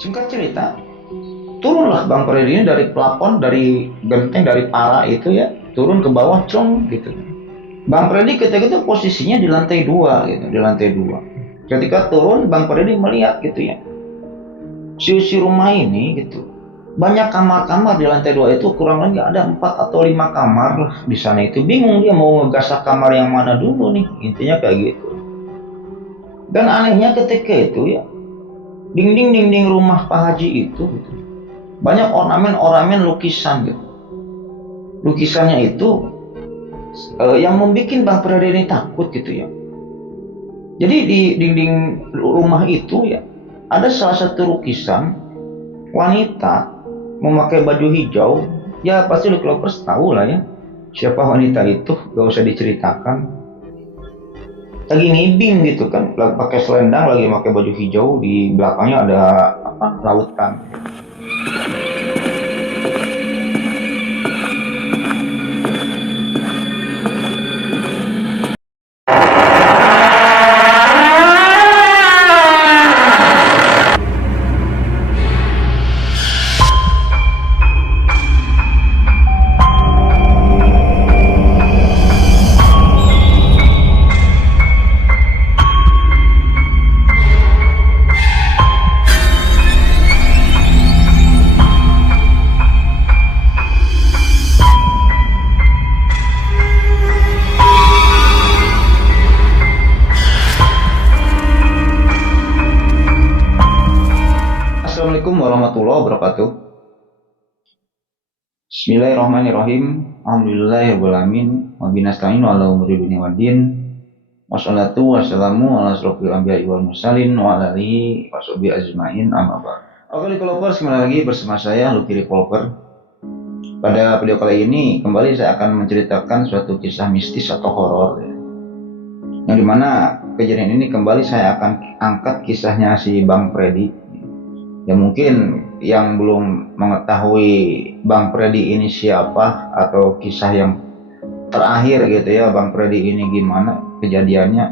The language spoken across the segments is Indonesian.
Singkat cerita, turunlah Bang Freddy ini dari plafon, dari genteng, dari pala itu ya, turun ke bawah, cong gitu. Bang Freddy ketika itu posisinya di lantai 2 gitu, di lantai 2. Ketika turun, Bang Freddy melihat gitu ya, si rumah ini gitu. Banyak kamar-kamar di lantai 2 itu, kurang lebih ada 4 atau 5 kamar lah di sana itu. Bingung dia mau ngegasak kamar yang mana dulu nih, intinya kayak gitu. Dan anehnya ketika itu ya, dinding-dinding rumah Pak Haji itu gitu, banyak ornamen-ornamen lukisan gitu. Lukisannya itu yang membuat Bang Freddy ini takut gitu ya. Jadi di dinding rumah itu ya, ada salah satu lukisan wanita memakai baju hijau. Ya pasti lu lovers tahu lah ya, siapa wanita itu, gak usah diceritakan. Lagi ngibing gitu kan, lagi pakai selendang, lagi pakai baju hijau, di belakangnya ada apa, lautan. Assalamualaikum warahmatullahi wabarakatuh. Bismillahirrahmanirrahim. Alhamdulillahirrahmanirrahim. Wabinasta'inu ala umuri dunia waddin. Wassalatu wassalamu ala asrofil anbiya'i wal mursalin wa ala alihi washabihi ajma'in, amma ba'd. Oke, Likolopers, kembali lagi bersama saya Lucky Revolver. Pada video kali ini kembali saya akan menceritakan suatu kisah mistis atau horor ya. Yang dimana kejadian ini kembali saya akan angkat kisahnya si Bang Freddy. Ya mungkin yang belum mengetahui Bang Freddy ini siapa atau kisah yang terakhir gitu ya, Bang Freddy ini gimana kejadiannya,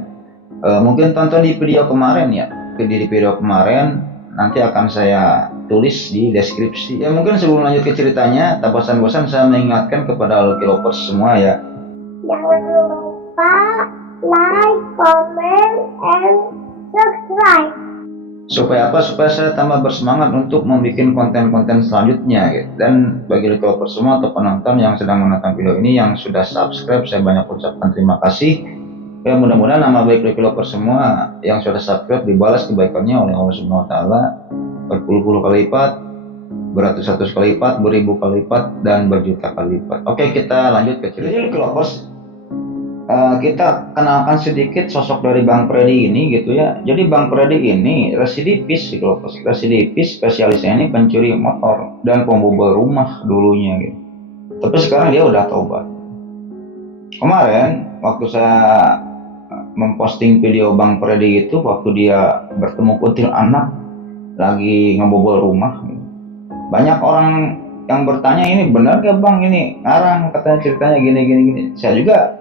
mungkin tonton di video kemarin ya, di video kemarin nanti akan saya tulis di deskripsi. Ya mungkin sebelum lanjut ke ceritanya, tak bosan-bosan saya mengingatkan kepada Lucky Lovers semua ya, jangan lupa like, comment, and subscribe. supaya apa? Supaya saya tambah bersemangat untuk membuat konten-konten selanjutnya gitu. Dan bagi Lovers semua atau penonton yang sedang menonton video ini yang sudah subscribe, saya banyak ucapkan terima kasih. Ya mudah-mudahan nama baik Lovers semua yang sudah subscribe dibalas kebaikannya oleh Allah Subhanahu wa taala berpuluh-puluh kali lipat, beratus-ratus kali lipat, beribu kali lipat, dan berjuta kali lipat. Oke, kita lanjut ke cerita. Jadi Lovers, kita kenalkan sedikit sosok dari Bang Freddy ini gitu ya. Jadi Bang Freddy ini residivis gitu loh. Residivis, spesialisnya ini pencuri motor dan pembobol rumah dulunya gitu. Tapi sekarang dia udah tobat. Kemarin waktu saya memposting video Bang Freddy itu, waktu dia bertemu kuntilanak lagi ngebobol rumah gitu. Banyak orang yang bertanya, ini benar gak Bang, ini ngarang, katanya ceritanya gini. Saya juga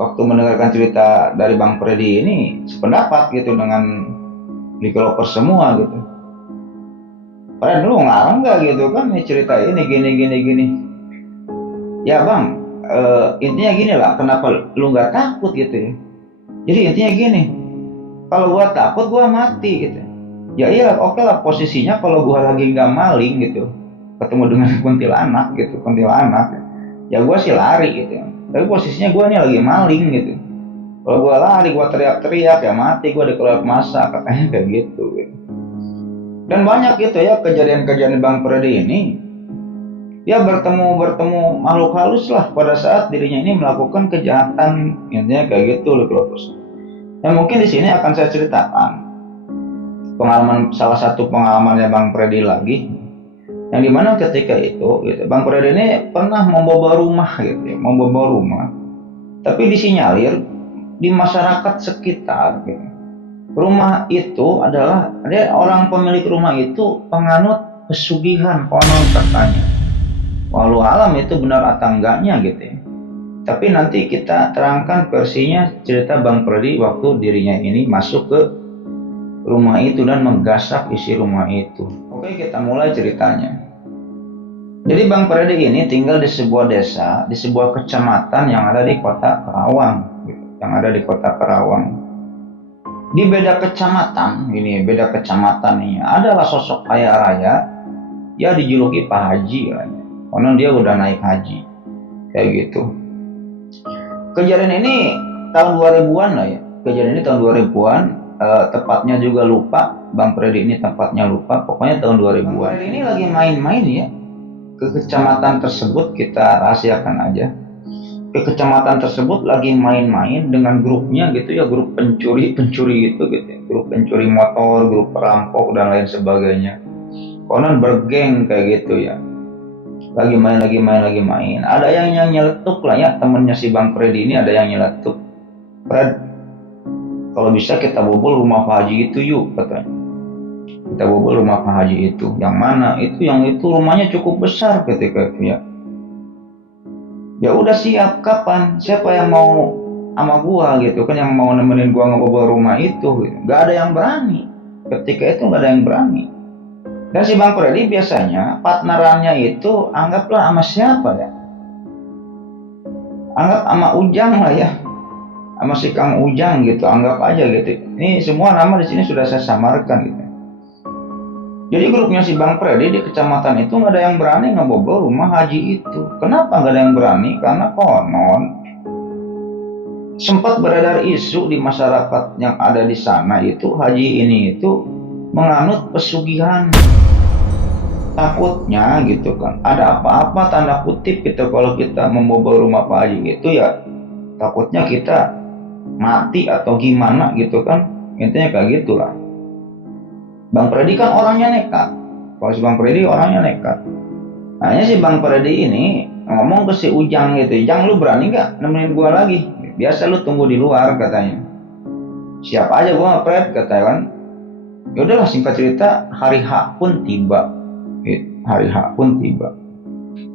waktu mendengarkan cerita dari Bang Freddy ini sependapat gitu dengan developer semua gitu. Padahal dulu ngarang nggak gitu kan, nih cerita ini gini. Ya Bang, intinya gini lah, kenapa lu nggak takut gitu ya? Jadi intinya gini, kalau gua takut gua mati gitu. Ya iya, oke lah, posisinya kalau gua lagi nggak maling gitu, ketemu dengan kuntilanak, ya gua sih lari gitu. Tapi posisinya gue nih lagi maling gitu. Kalau gue lari, gue teriak-teriak, ya mati gue dikeluar masa, katanya kayak gitu. Dan banyak gitu ya kejadian-kejadian Bang Freddy ini. Ya bertemu makhluk halus lah pada saat dirinya ini melakukan kejahatan, intinya kayak gitu loh Klopus. Yang mungkin di sini akan saya ceritakan salah satu pengalamannya Bang Freddy lagi, yang dimana ketika itu gitu, Bang Freddy ini pernah membobol rumah gitu ya, tapi disinyalir di masyarakat sekitar gitu. Rumah itu adalah, ada orang pemilik rumah itu penganut pesugihan konon katanya. Walau alam itu benar atau enggaknya gitu ya. Tapi nanti kita terangkan versinya cerita Bang Freddy waktu dirinya ini masuk ke rumah itu dan menggasak isi rumah itu. Oke, kita mulai ceritanya. Jadi Bang Freddy ini tinggal di sebuah desa, di sebuah kecamatan yang ada di kota Karawang, gitu. Yang ada di kota Karawang. Di beda kecamatan, beda kecamatan nih, adalah sosok kaya raya, ya dijuluki Pak Haji kan. Karena dia udah naik haji, kayak gitu. Kejadian ini tahun 2000-an lah ya. Kejadian ini tahun 2000-an, tepatnya juga lupa. Bang Freddy ini tepatnya lupa, pokoknya tahun 2000-an. Bang Freddy ini lagi main-main ya ke kecamatan tersebut, kita rahasiakan aja. Ke kecamatan tersebut lagi main-main dengan grupnya gitu ya, grup pencuri gitu, grup pencuri motor, grup perampok dan lain sebagainya. Konon bergeng kayak gitu ya. Lagi main. Ada yang nyeletuk lah ya, temennya si Bang Freddy ini ada yang nyeletuk. Fred, kalau bisa kita bobol rumah Pak Haji itu yuk, katanya. Kita bobol rumah Pak Haji itu. Yang mana? Yang itu rumahnya cukup besar ketika itu ya. Ya udah siap, kapan? Siapa yang mau sama gua gitu kan, yang mau nemenin gua ngebobol rumah itu gitu. Gak ada yang berani. Ketika itu gak ada yang berani. Dan si Bang Freddy biasanya partnerannya itu anggaplah sama siapa ya? Anggap sama Ujang lah ya. Sama si Kang Ujang gitu, anggap aja gitu. Ini semua nama di sini sudah saya samarkan gitu. Jadi grupnya si Bang Freddy di kecamatan itu nggak ada yang berani ngebobol rumah haji itu. Kenapa nggak ada yang berani? Karena konon sempat beredar isu di masyarakat yang ada di sana itu haji ini itu menganut pesugihan. Takutnya gitu kan, ada apa-apa tanda kutip gitu kalau kita membobol rumah Pak Haji itu ya, takutnya kita mati atau gimana gitu kan. Intinya kayak gitulah. Bang Freddy kan orangnya nekat. Kalau si Bang Freddy orangnya nekat. Hanya si Bang Freddy ini ngomong ke si Ujang gitu, Ujang lu berani gak nemenin gua lagi? Biasa lu tunggu di luar katanya. Siap aja gua Fred katanya kan. Yaudahlah, singkat cerita hari H pun tiba.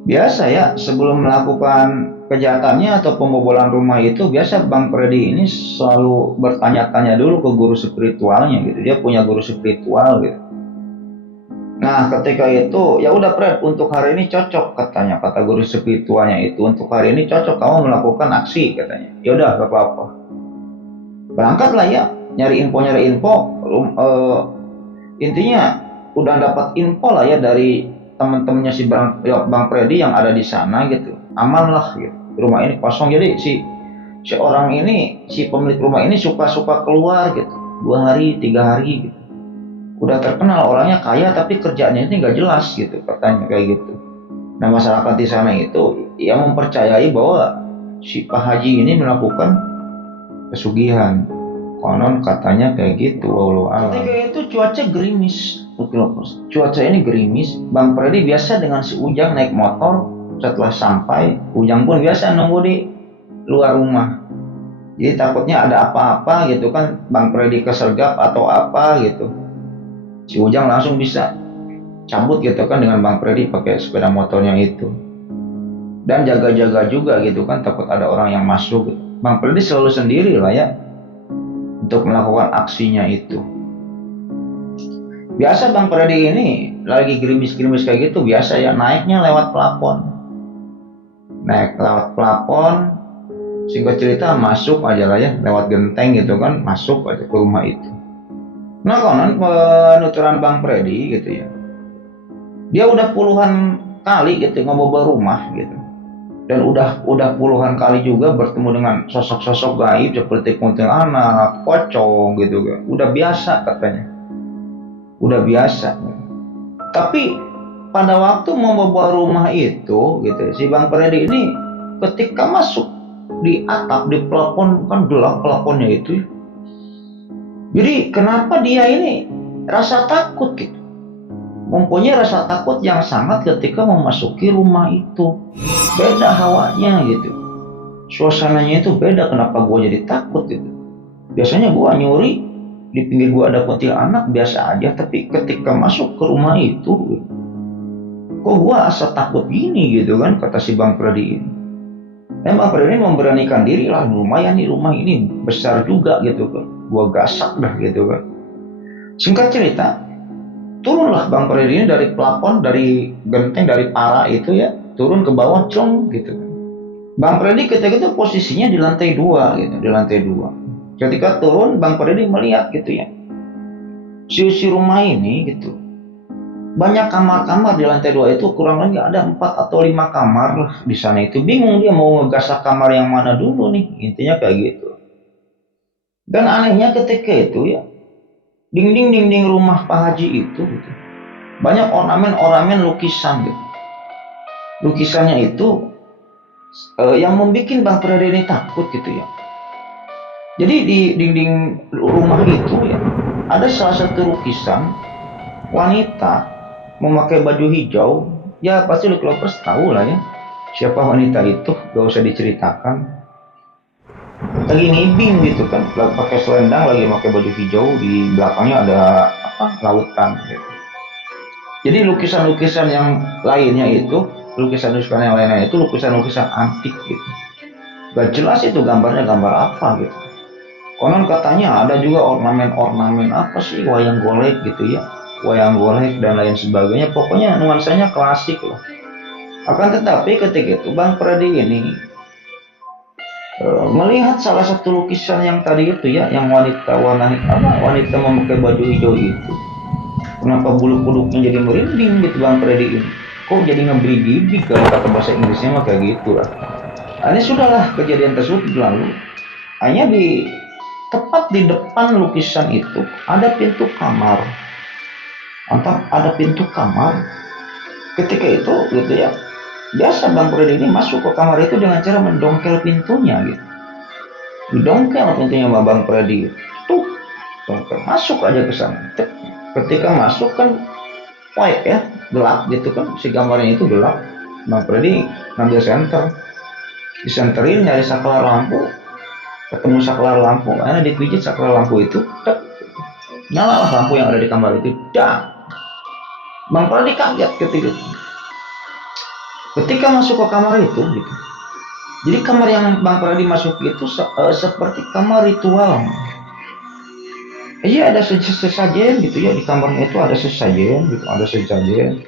Biasa ya, sebelum melakukan kejahatannya atau pembobolan rumah itu, biasa Bang Freddy ini selalu bertanya-tanya dulu ke guru spiritualnya gitu. Dia punya guru spiritual gitu. Nah ketika itu ya udah Fred, untuk hari ini cocok katanya, kata guru spiritualnya itu, untuk hari ini cocok kamu melakukan aksi katanya. Ya udah gak apa-apa, berangkatlah ya, nyari info. Intinya udah dapat info lah ya dari teman-temannya si Bang Freddy yang ada di sana gitu. Aman lah gitu, rumah ini kosong. Jadi si orang ini, si pemilik rumah ini suka keluar gitu, 2 hari 3 hari gitu. Udah terkenal orangnya kaya tapi kerjaannya ini nggak jelas gitu, katanya kayak gitu. Nah masyarakat di sana itu yang mempercayai bahwa si Pak Haji ini melakukan pesugihan. Konon katanya kayak gitu. Ketika itu cuaca gerimis. Cuaca ini gerimis. Bang Freddy biasa dengan si Ujang naik motor. Setelah sampai, Ujang pun biasa nunggu di luar rumah. Jadi takutnya ada apa-apa gitu kan, Bang Freddy kesergap atau apa gitu, si Ujang langsung bisa cabut gitu kan dengan Bang Freddy pakai sepeda motornya itu. Dan jaga-jaga juga gitu kan, takut ada orang yang masuk gitu. Bang Freddy selalu sendiri lah ya untuk melakukan aksinya itu. Biasa Bang Freddy ini lagi gerimis-gerimis kayak gitu, biasa ya naiknya lewat plafon. Singkat cerita masuk aja lah ya, lewat genteng gitu kan, masuk aja ke rumah itu. Nah konon penuturan Bang Freddy gitu ya, dia udah puluhan kali gitu ngebobol rumah gitu. Dan udah puluhan kali juga bertemu dengan sosok-sosok gaib seperti kuntilanak, pocong gitu kan. Udah biasa katanya. Udah biasa. Tapi pada waktu membobol rumah itu gitu, si Bang Freddy ini ketika masuk di atap, di plafon, kan gelap plafonnya itu. Jadi kenapa dia ini rasa takut gitu, mempunyai rasa takut yang sangat ketika memasuki rumah itu. Beda hawanya gitu, suasananya itu beda. Kenapa gue jadi takut gitu? Biasanya gue nyuri di pinggir gue ada kuntilanak biasa aja, tapi ketika masuk ke rumah itu gitu, kok gue asa takut gini gitu kan, kata si Bang Freddy ini. Bang Freddy ini memberanikan diri lah, lumayan nih rumah ini besar juga gitu kan, gue gasak dah gitu kan. Singkat cerita, turunlah Bang Freddy ini dari plafon, dari genteng, dari para itu ya, turun ke bawah, cong gitu. Bang Freddy ketika itu posisinya di lantai 2 gitu, di lantai 2. Ketika turun, Bang Freddy melihat gitu ya, si rumah ini gitu, banyak kamar-kamar di lantai 2 itu, kurang lebih ada 4 atau 5 kamar lah di sana itu. Bingung dia mau ngegasak kamar yang mana dulu nih, intinya kayak gitu. Dan anehnya ketika itu ya, dinding-dinding rumah Pak Haji itu gitu, banyak ornamen-ornamen lukisan gitu. Lukisannya itu yang membuat Bang Freddy ini takut gitu ya. Jadi di dinding rumah itu ya, ada salah satu lukisan wanita memakai baju hijau. Ya pasti Lovers tahu lah ya siapa wanita itu, gak usah diceritakan. Lagi ngibing gitu kan, pakai selendang, lagi pakai baju hijau, di belakangnya ada apa, lautan gitu. Jadi lukisan-lukisan yang lainnya itu, lukisan-lukisan yang lainnya itu lukisan-lukisan antik gitu. Gak jelas itu gambarnya gambar apa gitu. Konon katanya ada juga ornamen-ornamen apa sih, wayang golek gitu ya, wayang golek dan lain sebagainya. Pokoknya nuansanya klasik lah. Akan tetapi ketika itu Bang Freddy ini melihat salah satu lukisan yang tadi itu ya, yang wanita memakai baju hijau itu. Kenapa bulu kuduknya jadi merinding gitu Bang Freddy ini? Kok jadi ngebrigi kalau kata bahasa Inggrisnya mah kayak gitu lah. Ini sudahlah, kejadian tersebut berlalu. Hanya tepat di depan lukisan itu ada pintu kamar. Mantap, ada pintu kamar. Ketika itu gitu ya, biasa Bang Freddy ini masuk ke kamar itu dengan cara mendongkel pintunya gitu. Didongkel pintunya sama Bang Freddy. Tuh, dongkel, masuk aja ke sana. Ketika masuk kan white ya, gelap gitu kan, si gambarnya itu gelap. Bang Freddy ngambil senter, disenterin, nyari saklar lampu, ketemu saklar lampu, karena dipijit saklar lampu itu, nyala lampu yang ada di kamar itu, dah. Bang Freddy kaget ketika masuk ke kamar itu gitu. Jadi kamar yang Bang Freddy masuk itu seperti kamar ritual. Iya, ada sesajen gitu ya, di kamarnya itu ada sesajen gitu, ada sesajen.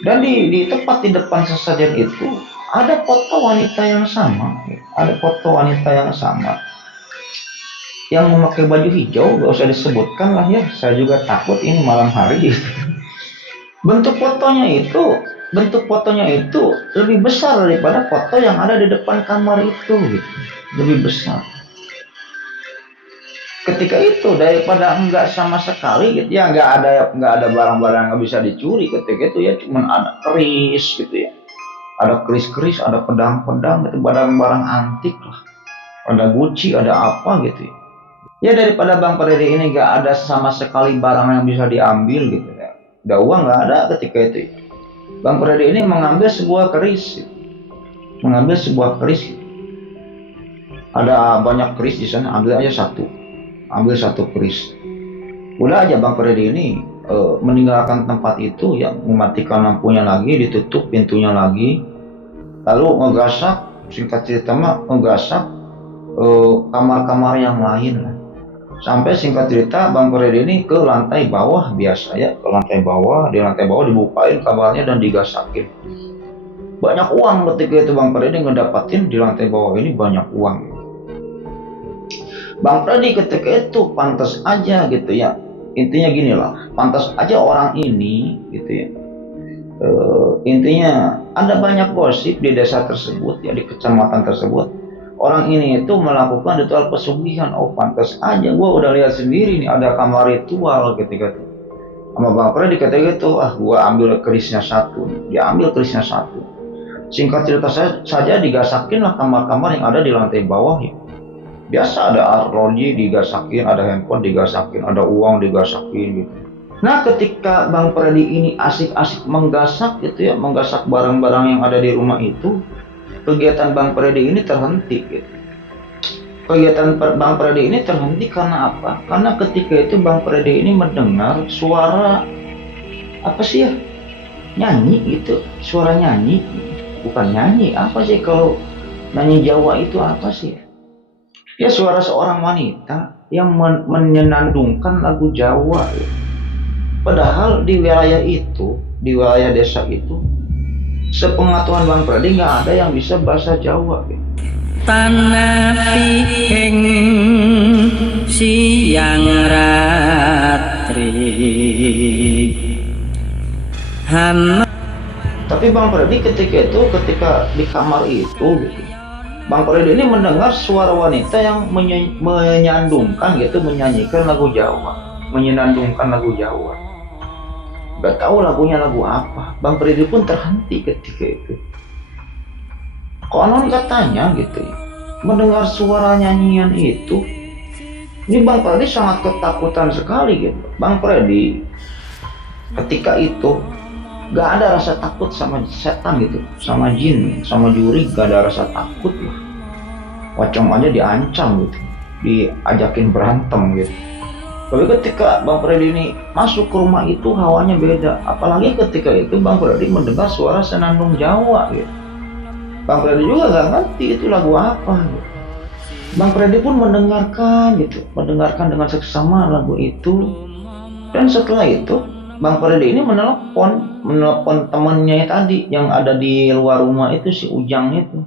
Dan di tepat di depan sesajen itu ada foto wanita yang sama, ada foto wanita yang sama yang memakai baju hijau, gak usah disebutkan lah ya, saya juga takut ini malam hari gitu. bentuk fotonya itu lebih besar daripada foto yang ada di depan kamar itu gitu. Lebih besar. Ketika itu daripada enggak sama sekali gitu ya, enggak ada barang-barang yang bisa dicuri ketika itu ya, cuman ada keris gitu ya, ada keris-keris, ada pedang-pedang gitu, barang-barang antik lah, ada Gucci, ada apa gitu ya. Ya daripada Bang Freddy ini nggak ada sama sekali barang yang bisa diambil gitu ya, udah uang nggak ada ketika itu ya. Bang Freddy ini mengambil sebuah keris gitu. Mengambil sebuah keris gitu. Ada banyak keris di sana, ambil satu keris. Udah aja Bang Freddy ini meninggalkan tempat itu ya, mematikan lampunya lagi, ditutup pintunya lagi, lalu ngegasak, singkat cerita mah ngegasak kamar-kamar yang lain lah. Sampai singkat cerita Bang Freddy ini ke lantai bawah, biasa ya, ke lantai bawah, di lantai bawah dibukain kamarnya dan digasakin. Banyak uang ketika itu Bang Freddy ngedapatin di lantai bawah ini, banyak uang. Bang Freddy ketika itu pantas aja gitu ya, intinya gini lah, pantas aja orang ini gitu ya. Intinya ada banyak gosip di desa tersebut ya, di kecamatan tersebut. Orang ini itu melakukan ritual pesugihan. Oh pantas aja, gue udah lihat sendiri nih ada kamar ritual ketika itu. Sama Bang Freddy ketika itu, gue ambil kerisnya satu, dia ambil kerisnya satu. Singkat cerita saja digasakin lah kamar-kamar yang ada di lantai bawah ya. Biasa ada arloji digasakin, ada handphone digasakin, ada uang digasakin gitu. Nah ketika Bang Freddy ini asik-asik menggasak gitu ya, menggasak barang-barang yang ada di rumah itu, kegiatan Bang Freddy ini terhenti gitu. Kegiatan Bang Freddy ini terhenti karena apa? Karena ketika itu Bang Freddy ini mendengar suara apa sih ya? Nyanyi gitu, suara nyanyi. Bukan nyanyi, apa sih kalau nyanyi Jawa itu apa sih? Ya suara seorang wanita yang menyenandungkan lagu Jawa. Padahal di wilayah itu, di wilayah desa itu, sepengetahuan Bang Pradi nggak ada yang bisa bahasa Jawa. Tanah pihing siang ratri Tapi Bang Pradi ketika di kamar itu gitu, Bang Pradi ini mendengar suara wanita yang menyandungkan gitu, menyanyikan lagu Jawa, menyenandungkan lagu Jawa. Gak tahu lagunya lagu apa. Bang Pradi pun terhenti ketika itu. Konon katanya gitu ya, mendengar suara nyanyian itu, ini Bang Pradi sangat ketakutan sekali gitu. Bang Pradi ketika itu gak ada rasa takut sama setan gitu, sama jin, sama juri, gak ada rasa takut lah. Pocong aja diancam gitu, diajakin berantem gitu. Tapi ketika Bang Pradi ini masuk ke rumah itu hawanya beda. Apalagi ketika itu Bang Pradi mendengar suara senandung Jawa gitu. Bang Pradi juga gak ngerti itu lagu apa gitu. Bang Pradi pun mendengarkan gitu, mendengarkan dengan seksama lagu itu. Dan setelah itu Bang Pradi ini menelpon temannya tadi yang ada di luar rumah itu, si Ujang itu.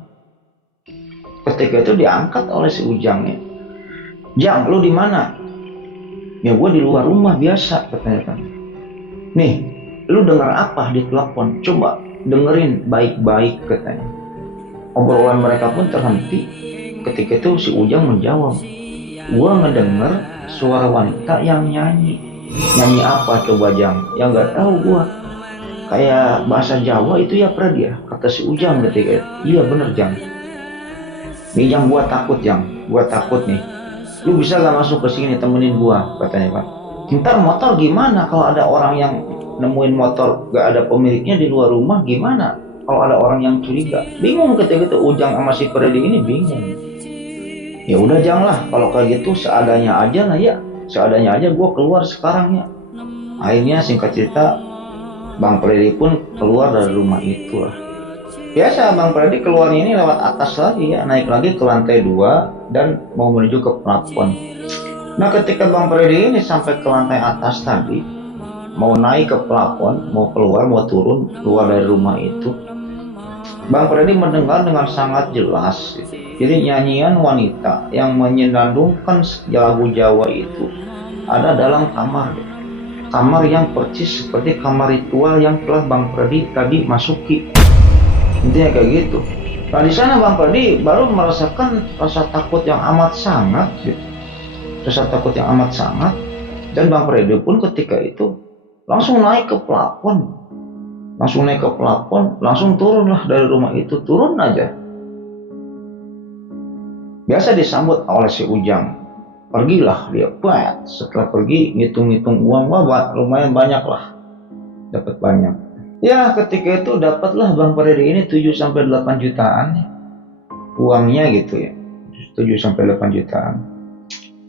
Ketika itu diangkat oleh si Ujangnya. "Jang, lu di mana?" "Ya gue di luar rumah biasa," katanya kan. "Nih, lu dengar apa di telepon? Coba dengerin baik-baik," katanya. Obrolan mereka pun terhenti. Ketika itu si Ujang menjawab, "Gua ngedenger suara wanita yang nyanyi." "Nyanyi apa coba Jang?" "Ya nggak tahu gua. Kayak bahasa Jawa itu ya Pradi ya," kata si Ujang ketika itu. "Iya bener Jang. Nih Jang, gua takut Jang. Gua takut nih. Lu bisa gak masuk ke sini temenin gua," katanya kan. "Ntar motor gimana kalau ada orang yang nemuin motor gak ada pemiliknya di luar rumah gimana? Kalau ada orang yang curiga." Bingung ketika itu Ujang sama si Pradi ini bingung. "Ya udah Jang lah, kalau kayak gitu seadanya aja lah ya. Seadanya aja gue keluar sekarang ya." Akhirnya singkat cerita Bang Pradi pun keluar dari rumah itu lah. Biasa Bang Pradi keluarnya ini lewat atas lagi ya, naik lagi ke lantai 2 dan mau menuju ke plafon. Nah ketika Bang Pradi ini sampai ke lantai atas tadi, mau naik ke plafon, mau keluar, mau turun, keluar dari rumah itu, Bang Pradi mendengar dengan sangat jelas gitu. Jadi nyanyian wanita yang menyenandungkan lagu Jawa itu ada dalam kamar gitu. Kamar yang persis seperti kamar ritual yang telah Bang Pradi tadi masuki. Intinya kayak gitu. Nah di sana Bang Pradi baru merasakan rasa takut yang amat sangat gitu. Rasa takut yang amat sangat. Dan Bang Pradi pun ketika itu langsung naik ke plafon. Langsung turunlah dari rumah itu, turun aja. Biasa disambut oleh si Ujang. Pergilah dia, buat. Setelah pergi ngitung-ngitung uang, wah lumayan banyak lah, dapat banyak. Ya ketika itu dapatlah Bang Pradi ini 7-8 jutaan uangnya gitu ya, 7-8 jutaan.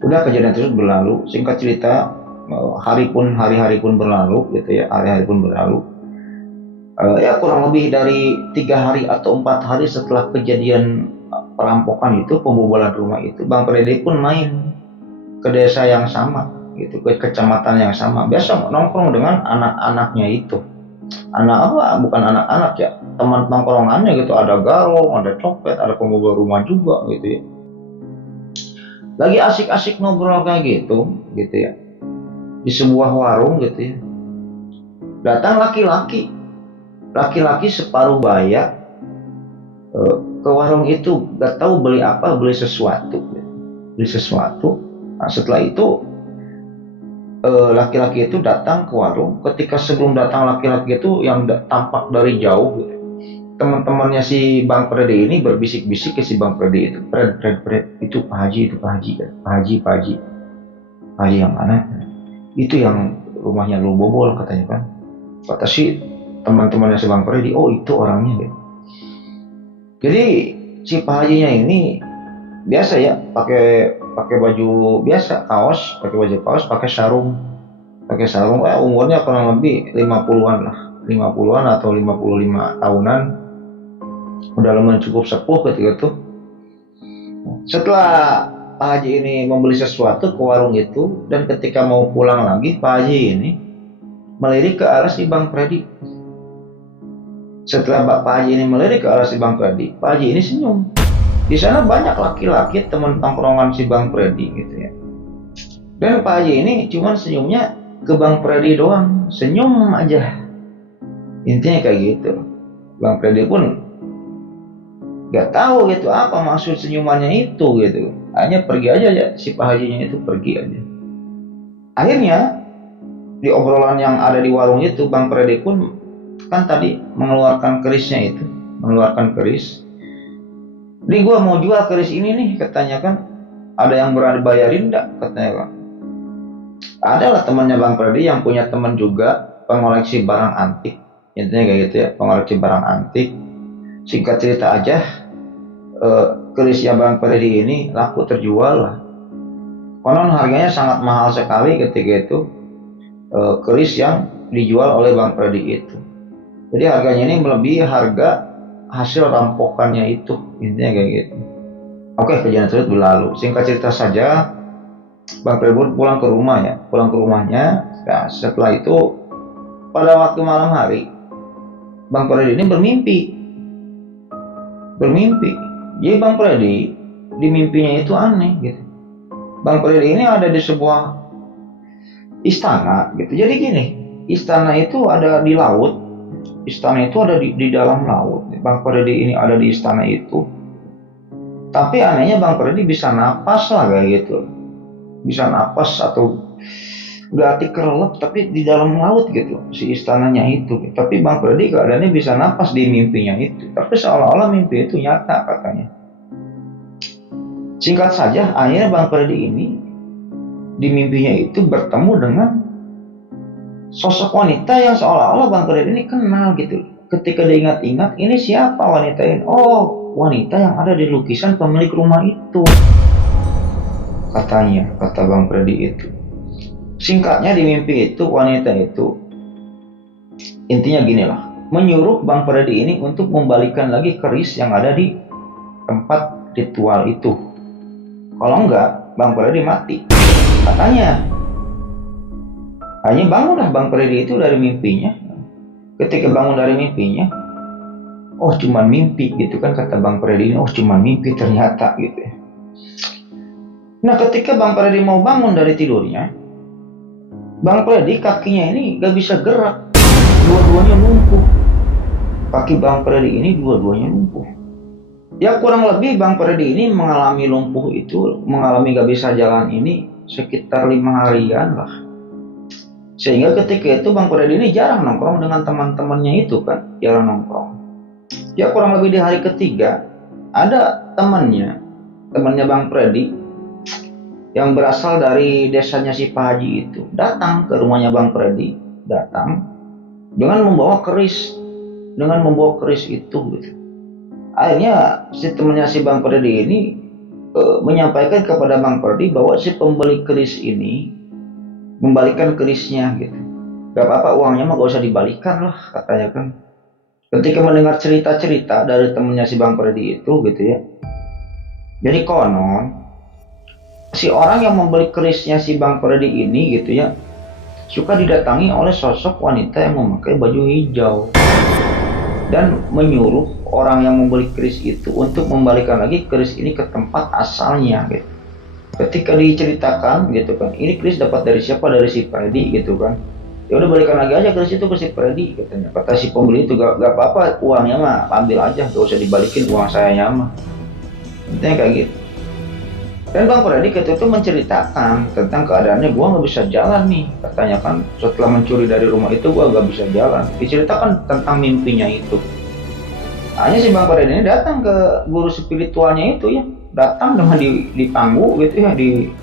Udah kejadian tersebut berlalu. Singkat cerita hari-hari pun berlalu gitu ya, hari-hari pun berlalu. Ya kurang lebih dari 3 hari atau 4 hari setelah kejadian perampokan itu, pembobolan rumah itu, Bang Pradi pun main ke desa yang sama gitu, ke kecamatan yang sama, biasa nongkrong dengan anak-anaknya itu. Anak apa? Bukan anak-anak ya, teman nongkrongannya gitu, ada garong, ada copet, ada pembobol rumah juga gitu ya. Lagi asik-asik ngobrol kayak gitu ya, di sebuah warung gitu ya. Datang laki-laki separuh baya ke warung itu, gak tahu beli apa, beli sesuatu. Nah, setelah itu laki-laki itu datang ke warung. Ketika sebelum datang laki-laki itu yang tampak dari jauh gitu, teman-temannya si Bang Pradi ini berbisik-bisik ke si Bang Pradi itu, Pred, itu Pak Haji, Pak Haji yang mana? Itu yang rumahnya lu bobol katanya kan. Kata si teman-temannya si Bang Pradi, oh itu orangnya gitu. Jadi si Pak Hajinya ini biasa ya, pakai baju biasa, pakai sarung, umurnya kurang lebih 50-an lah, 50-an atau 55 tahunan, udah lumayan cukup sepuh ketika itu. Setelah Pak Haji ini membeli sesuatu ke warung itu, dan ketika mau pulang lagi Pak Haji ini melirik ke arah si Bang Freddy. Setelah Pak Haji ini melirik ke arah si Bang Freddy, Pak Haji ini senyum. Di sana banyak laki-laki teman tongkrongan si Bang Freddy gitu ya. Dan Pak Haji ini cuman senyumnya ke Bang Freddy doang, senyum aja. Intinya kayak gitu. Bang Freddy pun gak tahu gitu apa maksud senyumannya itu gitu. Hanya pergi aja ya, si Pak Hajinya itu pergi aja. Akhirnya di obrolan yang ada di warung itu, Bang Freddy pun kan tadi mengeluarkan kerisnya itu, mengeluarkan keris. Ini gua mau jual keris ini nih, katanya kan. Ada yang berani bayarin enggak, katanya kan. Adalah temannya Bang Freddy yang punya teman juga pengoleksi barang antik. Intinya kayak gitu ya, pengoleksi barang antik. Singkat cerita aja, kerisnya Bang Freddy ini laku terjual lah. Konon harganya sangat mahal sekali ketika itu, keris yang dijual oleh Bang Freddy itu. Jadi harganya ini melebihi harga hasil rampokannya itu, intinya kayak gitu. Oke, kejadian tersebut berlalu. Singkat cerita saja, Bang Freddy pulang ke rumah ya, pulang ke rumahnya. Nah, setelah itu pada waktu malam hari, Bang Freddy ini bermimpi. Jadi Bang Freddy di mimpinya itu aneh gitu. Bang Freddy ini ada di sebuah istana gitu. Jadi gini, istana itu ada di laut. Istana itu ada di dalam laut. Bang Freddy ini ada di istana itu. Tapi anehnya Bang Freddy bisa napas lah kayak gitu. Bisa napas atau berarti kelelep tapi di dalam laut gitu si istananya itu. Tapi Bang Freddy keadaannya bisa napas di mimpinya itu. Tapi seolah-olah mimpi itu nyata katanya. Singkat saja, akhirnya Bang Freddy ini di mimpinya itu bertemu dengan sosok wanita yang seolah-olah Bang Freddy ini kenal gitu. Ketika diingat-ingat, ini siapa wanita ini? Oh, wanita yang ada di lukisan pemilik rumah itu. Katanya, kata Bang Freddy itu. Singkatnya di mimpi itu, wanita itu intinya gini lah, menyuruh Bang Freddy ini untuk membalikan lagi keris yang ada di tempat ritual itu. Kalau enggak, Bang Freddy mati. Katanya. Hanya bangunlah Bang Freddy itu dari mimpinya. Ketika bangun dari mimpinya, oh cuman mimpi gitu kan, kata Bang Freddy ini, oh cuman mimpi ternyata gitu ya. Nah ketika Bang Freddy mau bangun dari tidurnya, Bang Freddy kakinya ini gak bisa gerak, dua-duanya lumpuh. Kaki Bang Freddy ini dua-duanya lumpuh. Ya kurang lebih Bang Freddy ini mengalami lumpuh itu, mengalami gak bisa jalan ini sekitar 5 harian lah. Sehingga ketika itu Bang Freddy ini jarang nongkrong dengan teman-temannya itu kan, jarang nongkrong. Ya kurang lebih di hari ketiga, ada temannya Bang Freddy yang berasal dari desanya si Pak Haji itu datang ke rumahnya Bang Freddy, datang dengan membawa keris itu gitu. Akhirnya si temannya si Bang Freddy ini menyampaikan kepada Bang Freddy bahwa si pembeli keris ini membalikan kerisnya gitu. Gak apa-apa, uangnya mah gak usah dibalikan lah, katanya kan. Ketika mendengar cerita-cerita dari temannya si Bang Freddy itu gitu ya, jadi konon si orang yang membeli kerisnya si Bang Freddy ini gitu ya, suka didatangi oleh sosok wanita yang memakai baju hijau dan menyuruh orang yang membeli keris itu untuk membalikan lagi keris ini ke tempat asalnya gitu. Ketika diceritakan gitu kan, ini keris dapat dari siapa? Dari si Freddy gitu kan. Ya udah balikan lagi aja keris itu ke si Freddy katanya. Kata si pembeli itu, gak apa-apa, uangnya mah ambil aja, gak usah dibalikin uang saya mah. Intinya kayak gitu. Dan Bang Freddy ketika itu menceritakan tentang keadaannya, gua nggak bisa jalan nih, katanya kan. Setelah mencuri dari rumah itu gua nggak bisa jalan. Diceritakan tentang mimpinya itu. Hanya si Bang Freddy ini datang ke guru spiritualnya itu ya, datang dengan dipanggu gitu ya,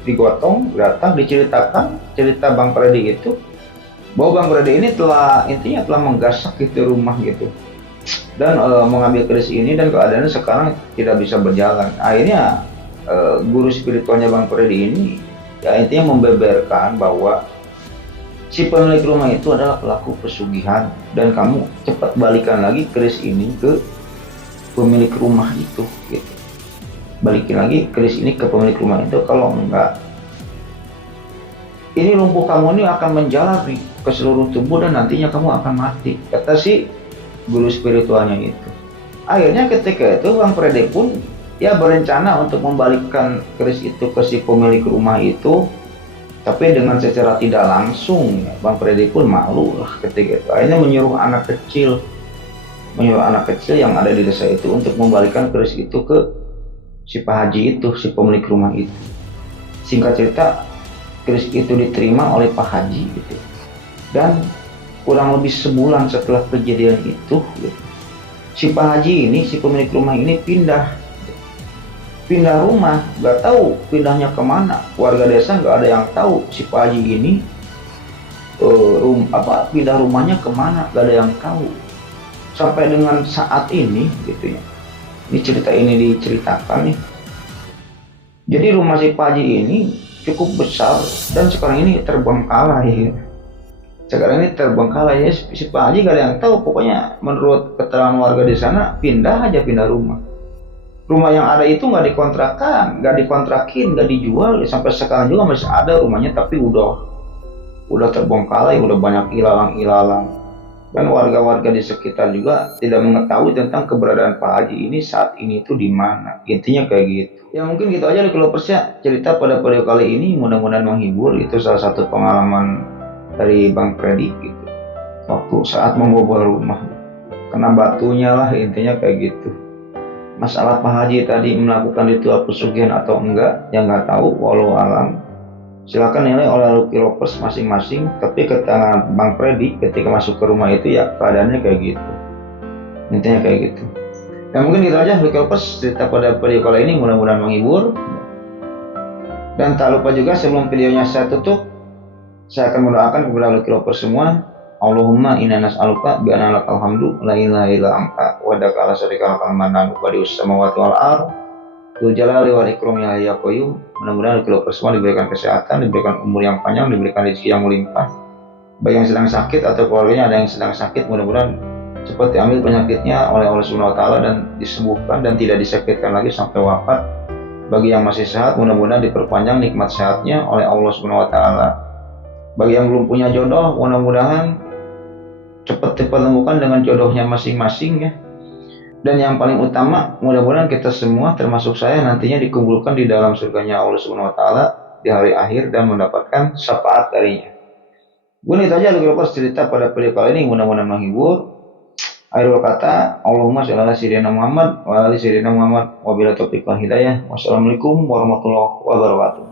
digotong, datang diceritakan cerita Bang Freddy itu, bahwa Bang Freddy ini telah menggasak gitu rumah gitu, dan mengambil keris ini, dan keadaannya sekarang tidak bisa berjalan. Akhirnya guru spiritualnya Bang Freddy ini ya intinya membeberkan bahwa si pemilik rumah itu adalah pelaku pesugihan, dan kamu cepat balikan lagi keris ini ke pemilik rumah itu gitu. balikin lagi keris ini ke pemilik rumah itu. Kalau enggak, ini lumpuh kamu ini akan menjalar ke seluruh tubuh dan nantinya kamu akan mati, kata si guru spiritualnya itu. Akhirnya ketika itu Bang Freddy pun ya berencana untuk membalikkan keris itu ke si pemilik rumah itu, tapi dengan secara tidak langsung ya, Bang Freddy pun malu lah ketika itu. Akhirnya menyuruh anak kecil yang ada di desa itu untuk membalikkan keris itu ke si Pak Haji itu, si pemilik rumah itu. Singkat cerita, keris itu diterima oleh Pak Haji gitu. Dan kurang lebih sebulan setelah kejadian itu gitu, si Pak Haji ini, si pemilik rumah ini pindah rumah, nggak tahu pindahnya kemana. Warga desa nggak ada yang tahu si Pak Haji ini pindah rumahnya kemana, nggak ada yang tahu. Sampai dengan saat ini gitu ya, ini cerita ini diceritakan nih. Jadi rumah si Pak Haji ini cukup besar dan sekarang ini terbengkalai. Si Pak Haji gak ada yang tahu, pokoknya menurut keterangan warga di sana pindah rumah. Rumah yang ada itu nggak dikontrakin, nggak dijual, sampai sekarang juga masih ada rumahnya, tapi udah terbengkalai, udah banyak ilalang. Dan warga-warga di sekitar juga tidak mengetahui tentang keberadaan Pak Haji ini saat ini itu di mana. Intinya kayak gitu. Ya mungkin gitu aja Lovers ya, cerita pada video kali ini, mudah-mudahan menghibur. Itu salah satu pengalaman dari Bang Freddy gitu, waktu saat membobol rumah, kena batunya lah, intinya kayak gitu. Masalah Pak Haji tadi melakukan ritual pesugihan atau enggak, yang nggak tahu, walau alam. Silakan nilai oleh Lucky Lovers masing-masing. Tapi keterangan Bang Freddy ketika masuk ke rumah itu ya keadaannya kayak gitu, intinya kayak gitu. Ya mungkin gitu aja Lucky Lovers cerita pada video kali ini, mudah-mudahan menghibur. Dan tak lupa juga sebelum videonya saya tutup, saya akan mendoakan kepada Lucky Lovers semua. Allahumma inna nas'aluka bi anna lakal hamdu la ilaha illa anta wahdaka la syarika laka al-mannan badius samawati wal ardh dzul jalali wal ikram ya hayyu ya qayyum. Mudah-mudahan Lucky Lovers semua diberikan kesehatan, diberikan umur yang panjang, diberikan rezeki yang melimpah. Bagi yang sedang sakit atau keluarganya ada yang sedang sakit, mudah-mudahan cepat diambil penyakitnya oleh Allah Subhanahu wa taala dan disembuhkan dan tidak disakitkan lagi sampai wafat. Bagi yang masih sehat, mudah-mudahan diperpanjang nikmat sehatnya oleh Allah Subhanahu wa taala. Bagi yang belum punya jodoh, mudah-mudahan cepat dipertemukan dengan jodohnya masing-masing ya. Dan yang paling utama, mudah-mudahan kita semua termasuk saya nantinya dikumpulkan di dalam surganya Allah Subhanahu wa taala di hari akhir dan mendapatkan syafaat darinya. Gue itu aja Lucky Lovers cerita pada video kali ini, mudah-mudahan menghibur. Akhirul kata, Allahumma sholli ala sayyidina Muhammad wa ala sayyidina Muhammad wa bila taufiq wal hidayah. Wassalamualaikum warahmatullahi wabarakatuh.